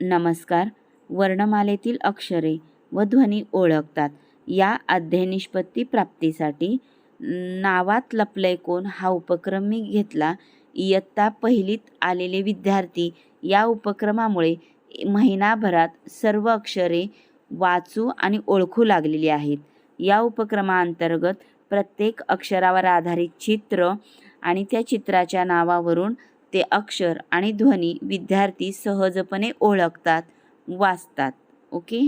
नमस्कार. वर्णमालेतील अक्षरे व ध्वनी ओळखतात. या अध्ययनिष्पत्ती प्राप्तीसाठी नावात लपलंय कोण हा उपक्रम मी घेतला. इयत्ता पहिलीत आलेले विद्यार्थी या उपक्रमामुळे महिनाभरात सर्व अक्षरे वाचू आणि ओळखू लागलेली आहेत. या उपक्रमाअंतर्गत प्रत्येक अक्षरावर आधारित चित्र आणि त्या चित्राच्या नावावरून ते अक्षर आणि ध्वनी विद्यार्थी सहजपणे ओळखतात वाचतात. ओके?